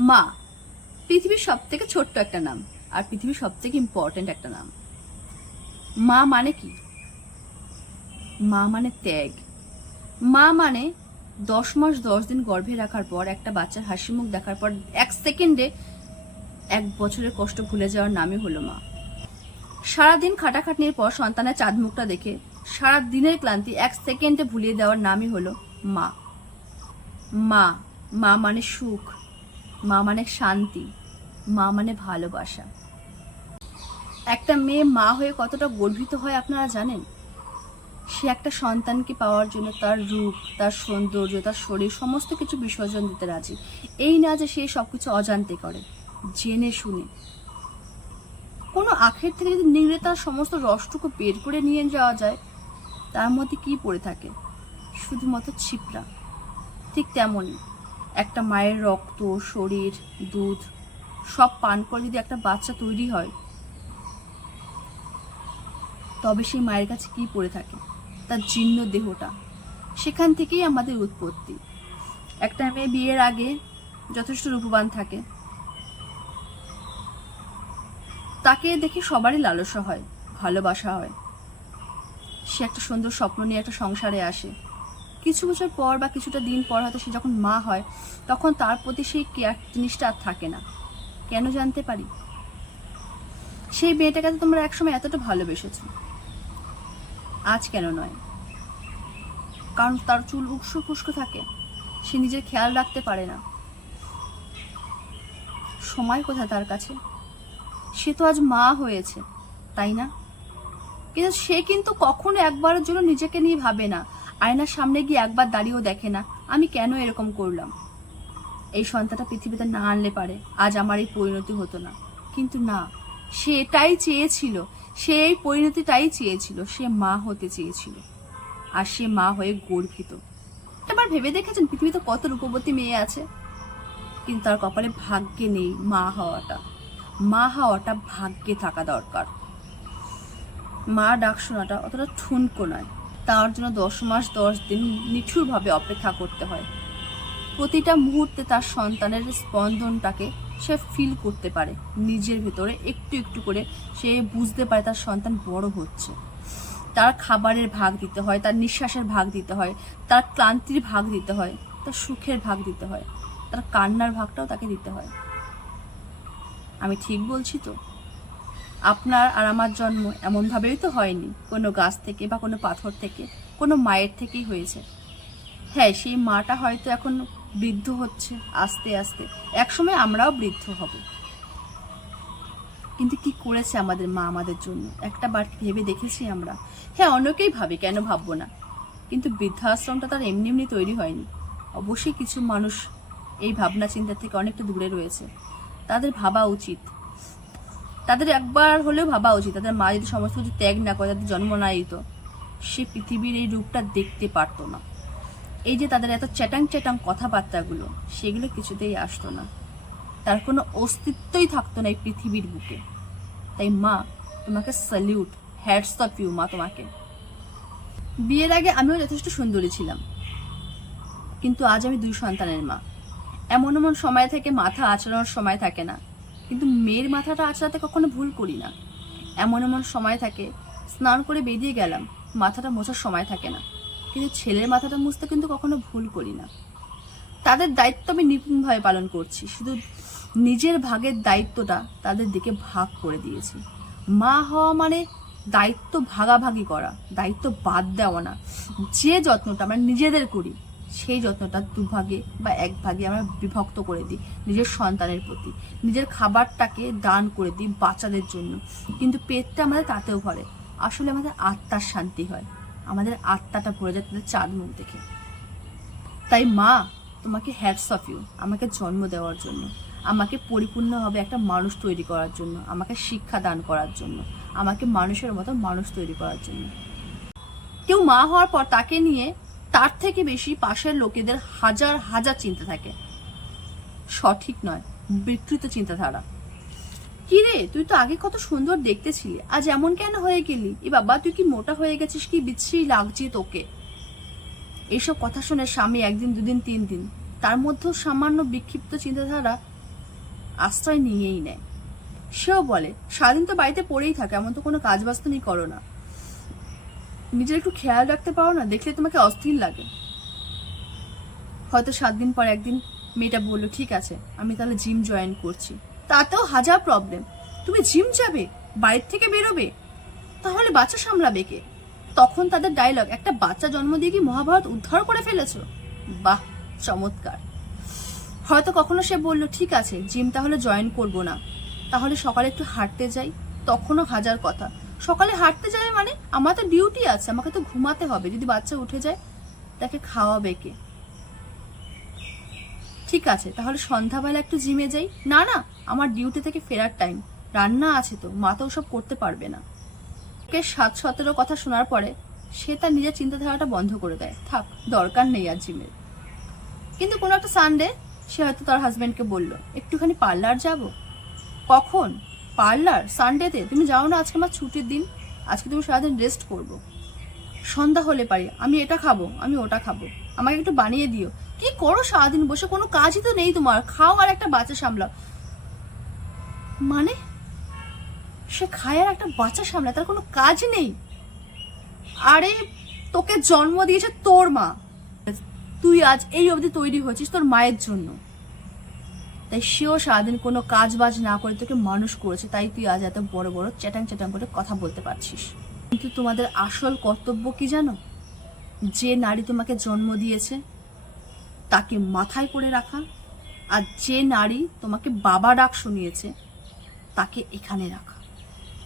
মা, পৃথিবীর সব থেকে ছোট্ট একটা নাম আর পৃথিবীর সব থেকে ইম্পর্টেন্ট একটা নাম। মা মানে কি? মা মানে ত্যাগ। মা মানে দশ মাস দশ দিন গর্ভে রাখার পর একটা বাচ্চার হাসি মুখ দেখার পর এক সেকেন্ডে এক বছরের কষ্ট ভুলে যাওয়ার নামই হলো মা। সারাদিন খাটাখাটনির পর সন্তানের চাঁদ মুখটা দেখে সারা দিনের ক্লান্তি এক সেকেন্ডে ভুলিয়ে দেওয়ার নামই হলো মা। মা মা মানে সুখ। মা মানে শান্তি, মা মানে ভালোবাসা। একটা মেয়ে মা হয়ে কতটা গর্বিত হয় আপনারা জানেন? সে একটা সন্তানকে পাওয়ার জন্য তার রূপ, তার সৌন্দর্য, তার শরীর, সমস্ত কিছু বিসর্জন দিতে রাজি। এই না যে সে সবকিছু অজান্তে করে, জেনে শুনে। কোনো আখের থেকে যদি নিংড়ে তার সমস্ত রসটুকু বের করে নিয়ে যাওয়া যায়, তার মধ্যে কি পড়ে থাকে? শুধুমাত্র ছিপড়া। ঠিক তেমনই। একটা মায়ের রক্ত, শরীর, দুধ, সব পান করে যদি একটা বাচ্চা তৈরি হয়, তবে সেই মায়ের কাছে কি পড়ে থাকে? তার জীর্ণ দেহটা। সেখান থেকেই আমাদের উৎপত্তি। একটা মেয়ে বিয়ের আগে যথেষ্ট রূপবান থাকে। তাকে দেখে সবারই লালসা হয়, ভালোবাসা হয়। সে একটা সুন্দর স্বপ্ন নিয়ে একটা সংসারে আসে। কিছু বছর পর বা কিছুটা দিন পর হয়তো সে যখন মা হয়, তখন তার প্রতি সেই কেয়ার জিনিসটা আর থাকে না। কেন জানতে পারি? সেই মেয়েটাকে তো তোমরা একসময় এতটা ভালোবেসেছো। আজ কেন নয়? কারণ তার চুল উস্কো ফুস্কো থাকে, সে নিজের খেয়াল রাখতে পারে না। সময় কোথায় তার কাছে? সে তো আজ মা হয়েছে, তাই না? কিন্তু সে কিন্তু কখনো একবারের জন্য নিজেকে নিয়ে ভাবে না। আয়নার সামনে গিয়ে একবার দাঁড়িয়েও দেখে না, আমি কেন এরকম করলাম? এই সন্তানটা পৃথিবীতে না আনলে পারে, আজ আমার এই পরিণতি হতো না। কিন্তু না, সে এটাই চেয়েছিল, সে এই পরিণতিটাই চেয়েছিল, সে মা হতে চেয়েছিল। আর সে মা হয়ে গর্বিত। এবার ভেবে দেখেছেন পৃথিবীতে কত রূপবতী মেয়ে আছে? কিন্তু তার কপালে ভাগ্যে নেই মা হওয়াটা। মা হওয়াটা ভাগ্যে থাকা দরকার। মা ডাক শোনাটা অতটা ঠুনকো নয়। তার জন্য দশ মাস দশ দিন নিঠুরভাবে অপেক্ষা করতে হয়। প্রতিটা মুহূর্তে তার সন্তানের স্পন্দনটাকে সে ফিল করতে পারে। নিজের ভেতরে একটু একটু করে সে বুঝতে পারে তার সন্তান বড় হচ্ছে। তার খাবারের ভাগ দিতে হয়, তার নিঃশ্বাসের ভাগ দিতে হয়, তার ক্লান্তির ভাগ দিতে হয়, তার সুখের ভাগ দিতে হয়, তার কান্নার ভাগটাও তাকে দিতে হয়। আমি ঠিক বলছি তো? আপনার আর আমার জন্ম এমনভাবেই তো হয়নি। কোনো গাছ থেকে বা কোনো পাথর থেকে, কোনো মায়ের থেকেই হয়েছে। হ্যাঁ সেই মাটা হয়তো এখন বৃদ্ধ হচ্ছে আস্তে আস্তে। একসময় আমরাও বৃদ্ধ হব। কিন্তু কি করেছে আমাদের মা আমাদের জন্য? একটা বার ভেবে দেখেছি আমরা। হ্যাঁ অনেকেই ভাবে, কেন ভাববো না? কিন্তু বৃদ্ধাশ্রমটা তার এমনি এমনি তৈরি হয়নি। অবশ্যই কিছু মানুষ এই ভাবনা চিন্তা থেকে অনেকটা দূরে রয়েছে। তাদের ভাবা উচিত। তাদের একবার হলেও ভাবা উচিত, তাদের মা যদি সমস্ত কিছু ত্যাগ না করে, তাদের জন্ম না দিত, সে পৃথিবীর এই রূপটা দেখতে পারতো না। এই যে তাদের এত চ্যাটাং চ্যাটাং কথাবার্তাগুলো, সেগুলো কিছুতেই আসতো না। তার কোনো অস্তিত্বই থাকতো না এই পৃথিবীর বুকে। তাই মা, তোমাকে স্যালিউট হ্যাডস অফ ইউ মা তোমাকে। বিয়ের আগে আমিও যথেষ্ট সুন্দরী ছিলাম। কিন্তু আজ আমি দুই সন্তানের মা। এমন এমন সময় থেকে মাথা আচরণের সময় থাকে না। কিন্তু মেয়ের মাথাটা আচড়াতে কখনো ভুল করি না। এমন এমন সময় থাকে, স্নান করে বেরিয়ে গেলাম, মাথাটা মোছার সময় থাকে না। কিন্তু ছেলের মাথাটা মুছতে কিন্তু কখনো ভুল করি না। তাদের দায়িত্ব আমি নিপুণভাবে পালন করছি, শুধু নিজের ভাগের দায়িত্বটা তাদের দিকে ভাগ করে দিয়েছি। মা হওয়া মানে দায়িত্ব ভাগাভাগি করা, দায়িত্ব বাদ দেওয়া না। যে যত্নটা আমরা নিজেদের করি সেই যত্নটা দুভাগে বা এক ভাগে আমরা বিভক্ত করে দিই নিজের সন্তানের প্রতি, নিজের খাবারটাকে দান করে দিই বাচ্চাদের জন্য। কিন্তু পেটটা আমাদের তাতেও ভরে। আসলে আমাদের আত্মার শান্তি হয়। আমাদের আত্মাটা ভরে যায় তাদের চাঁদ মুখ দেখে। তাই মা, তোমাকে হ্যাটস অফ ইউ আমাকে জন্ম দেওয়ার জন্য, আমাকে পরিপূর্ণভাবে একটা মানুষ তৈরি করার জন্য, আমাকে শিক্ষা দান করার জন্য, আমাকে মানুষের মতো মানুষ তৈরি করার জন্য। কেউ মা হওয়ার পর তাকে নিয়ে তার থেকে বেশি পাশের লোকেদের হাজার হাজার চিন্তা থাকে। সঠিক নয়, বিকৃত চিন্তাধারা। কি রে, তুই তো আগে কত সুন্দর দেখতে ছিলি আজ এমন কেন হয়ে গেলি? এ বাবা, তুই কি মোটা হয়ে গেছিস কি বিচ্ছিরি লাগছে তোকে? এইসব কথা শুনে স্বামী একদিন, দুদিন, তিন দিন, তার মধ্যেও সামান্য বিক্ষিপ্ত চিন্তাধারা আশ্রয় নিয়েই নেয়। সেও বলে সারাদিন তো বাড়িতে পড়েই থাকে, এমন তো কোনো কাজ নেই করো না। নিজের একটু খেয়াল রাখতে পারো না, দেখলে তোমাকে অস্থির লাগে। হয়তো সাত দিন পর একদিন মেয়েটা বলল, ঠিক আছে, আমি তাহলে জিম জয়েন করছি। তাতেও হাজার প্রবলেম তুমি জিম যাবে, বাড়ির থেকে বেরোবে, তাহলে বাচ্চা সামলাবে কে? তখন তাদের ডায়লগ একটা বাচ্চা জন্ম দিয়ে কি মহাভারত উদ্ধার করে ফেলেছ? বাহ, চমৎকার। হয়তো কখনো সে বলল, ঠিক আছে, জিম তাহলে জয়েন করব না। তাহলে সকালে একটু হাঁটতে যাই, তখনও হাজার কথা। সকালে হাঁটতে যাবে মানে আমার তো ডিউটি আছে, আমাকে তো ঘুমাতে হবে, যদি বাচ্চা উঠে যায় তাকে খাওয়াবে কে? ঠিক আছে, তাহলে সন্ধ্যাবেলা একটু জিমে যাই। না না, আমার ডিউটি থেকে ফেরার টাইম রান্না আছে তো, মা তো ওসব করতে পারবে না। কে সাত সতেরো কথা শোনার পরে সে তার নিজের চিন্তাধারাটা বন্ধ করে দেয়। থাক, দরকার নেই আর জিমের কিন্তু কোনো একটা সানডে সে হয়তো তার হাজব্যান্ডকে বলল, একটুখানি পার্লার যাব? কখন? পার্লার, সানডেতে। তুমি যাও না, আজকে আমার ছুটির দিন। আজকে তুমি সারাদিন রেস্ট করব। সন্ধ্যা হলে পারি। আমি এটা খাব, আমি ওটা খাব। আমাকে একটু বানিয়ে দিও। কি করো সারাদিন বসে? কোনো কাজই তো নেই তোমার। খাও আর একটা বাচ্চা সামলাও। মানে? সে খায় আর একটা বাচ্চা সামলায়, তার কোনো কাজ নেই। আরে, তোকে জন্ম দিয়েছে তোর মা। তুই আজ এই অবধি তৈরি হয়েছিস তোর মায়ের জন্য। তাই সেও সারাদিন কোনো কাজ বাজ না করে তোকে মানুষ করেছে, তাই তুই আজ এত বড় বড় চ্যাটাং চ্যাটাং করে কথা বলতে পারছিস। কিন্তু তোমাদের আসল কর্তব্য কি জানো? যে নারী তোমাকে জন্ম দিয়েছে, তাকে মাথায় করে রাখা, আর যে নারী তোমাকে বাবা ডাক শুনিয়েছে, তাকে এখানে রাখা।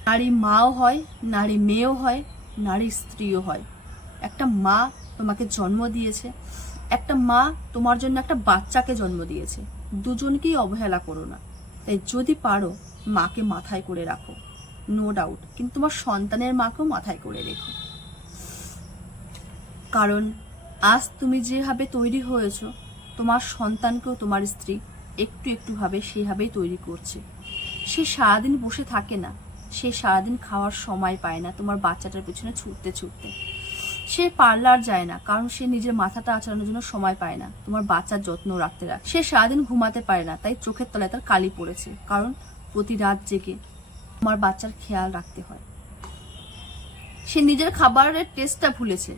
নারী মাও হয়, নারী মেয়েও হয়, নারী স্ত্রীও হয়। একটা মা তোমাকে জন্ম দিয়েছে একটা মা তোমার জন্য একটা বাচ্চাকে জন্ম দিয়েছে। দুজনকেই অবহেলা করো না। তাই যদি পারো, মাকে মাথায় করে রাখো। নো ডাউট কিন্তু তোমার সন্তানের মাকেও মাথায় করে রেখো। কারণ, আজ তুমি যেভাবে তৈরি হয়েছো, তোমার সন্তানকেও তোমার স্ত্রী একটু একটু ভাবে সেভাবেই তৈরি করছে। সে সারাদিন বসে থাকে না। সে সারাদিন খাওয়ার সময় পায় না তোমার বাচ্চাটার পেছনে ছুটতে ছুটতে। সে পার্লার যায় না, কারণ সে নিজের মাথাটা আঁচড়ানোর জন্য সময় পায় না। তোমার বাচ্চার যত্ন রাখতে রাখ। সে সারাদিন ঘুমাতে পারে না, তাই চোখের তলায় তার কালি পড়েছে, কারণ প্রতি রাত জেগে তোমার বাচ্চার খেয়াল রাখতে হয়। সে নিজের খাবারের টেস্টটা ভুলেছে,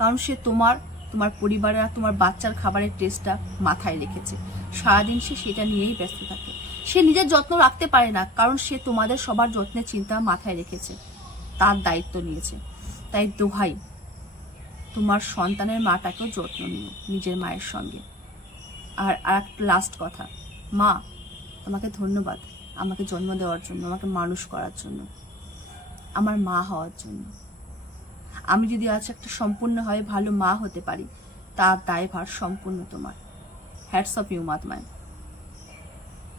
কারণ সে তোমার তোমার পরিবারের আর তোমার বাচ্চার খাবারের টেস্টটা মাথায় রেখেছে। সারাদিন সে সেটা নিয়েই ব্যস্ত থাকে। সে নিজের যত্ন রাখতে পারে না, কারণ সে তোমাদের সবার যত্নের চিন্তা মাথায় রেখেছে, তার দায়িত্ব নিয়েছে। তাই দোহাই তোমার সন্তানের মাটাকেও যত্ন নিও নিজের মায়ের সঙ্গে। আর আর একটা লাস্ট কথা, মা, তোমাকে ধন্যবাদ আমাকে জন্ম দেওয়ার জন্য, আমাকে মানুষ করার জন্য, আমার মা হওয়ার জন্য। আমি যদি আজ একটা সম্পূর্ণভাবে ভালো মা হতে পারি তার দায়ভার সম্পূর্ণ তোমার। Hats off you মাতমায়